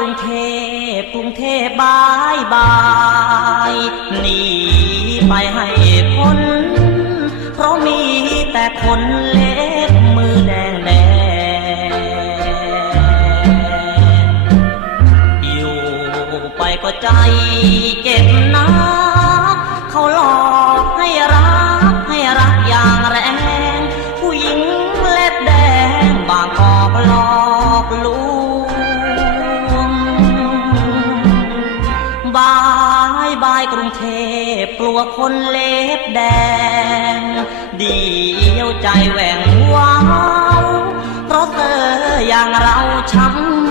กรุงเทพกรุงเทพบายบายหนีไปให้พ้นเพราะมีแต่คนเล็กมือแดงแดงอยู่ไปก็ใจเจ็บนะเขาหลอกให้รักให้รักอย่างแร บายบายกรุงเทพกลัวคนเล็บแดง เดียวใจแหว่งว้าวเพราะเธออย่างเราช้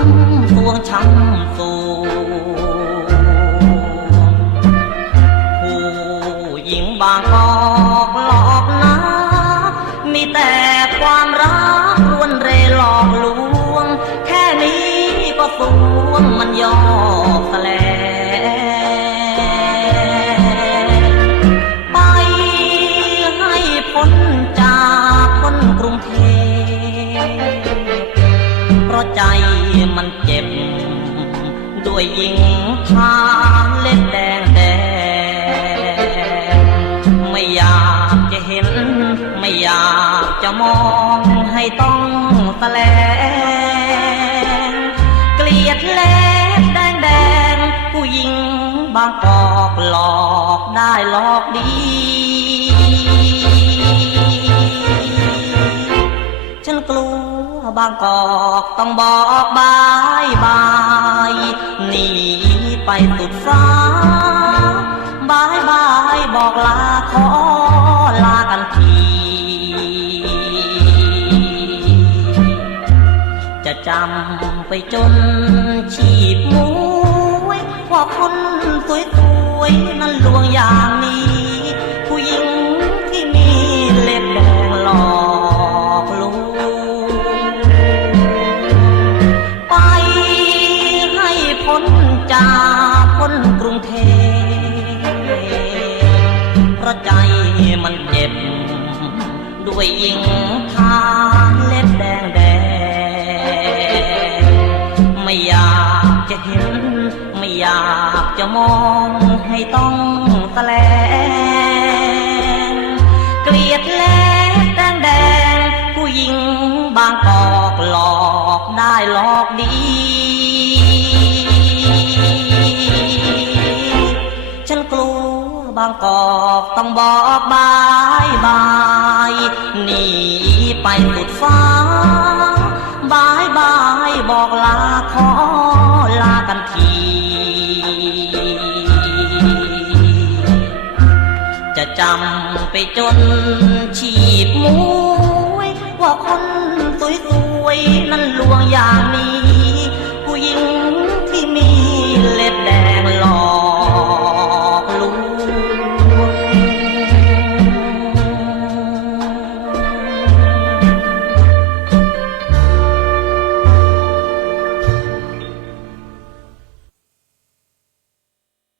ำสวงช้ำสูผู้หญิงบางกอกหลอกนะมีแต่ความรักรวนเรหลอกลวง แค่นี้ก็สวงมันยอกแสลง วยหญิงทานเล็บแดงแดงไม่อยากจะเห็น ไม่อยากจะมองให้ต้องแสลง เกลียดเล็บแดงแดงผู้หญิงบางกอกหลอกได้หลอกดีฉันกลัวบางกอกต้องบอกบา จะจำไปจนชีพมวยว่าคนสวยๆ นั้นลวงอย่างนี้ ผู้หญิงที่มีเล็บแดงหลอกลวงไปให้พ้นจากคนกรุงเทพเพราะใจมันเจ็บ ด้วยยิงท อยากจะมองให้ต้องแสลง เกลียดเล็บแดงแดง ผู้หญิงบางกอกหลอกได้หลอกดี ฉันกลัวบางกอกต้องบอกบายบายหนีไปสุดฟ้า จำไปจนฉีบมวยว่าคนสวยๆ นั้นลวงอย่างนี้